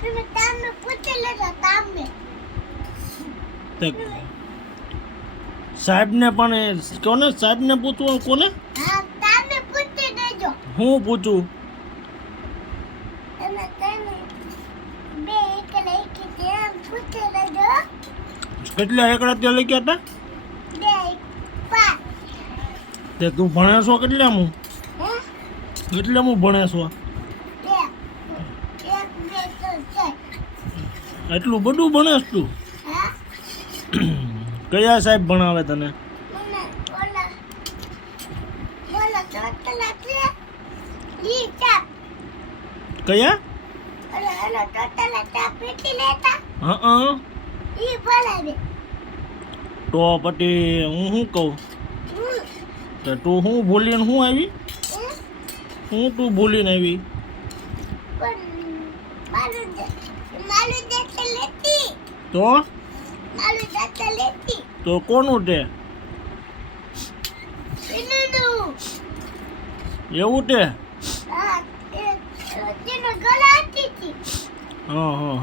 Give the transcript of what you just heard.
તમે તામે પૂછી લેજો તામે. સાહેબ ને પણ કોને સાહેબ ને પૂછવું કોને? હા તામે પૂછી દેજો. હું પૂછું? તમે તામે બે એકલા એક ત્યાં પૂછી લેજો. કેટલા એકડા ત્યાં લઈ ગયા હતા? બે પાંચ. તે તું ભણે છો કેટલા હું? હે? કેટલા હું ભણે છો? બે એક બે ત્રણ ચાર. એટલું બધું ભણેશ તું? હા કયા સાહેબ ભણાવે તને? મને બોલા બોલા ટોટલા છે ઈ ચાપ. કયા? ઓલો ટોટલા ચાપ પીટી લેતા હા ઈ બોલાવે. તો પછી હું શું કહું? તો તું શું બોલીને શું આવી? હું તું બોલીને આવી? પણ માલું દેતા લેતી. તો માલું દેતા લેતી. તો કોનું તે? એનું એવું તે? હા તેનો ગળા હતી. હા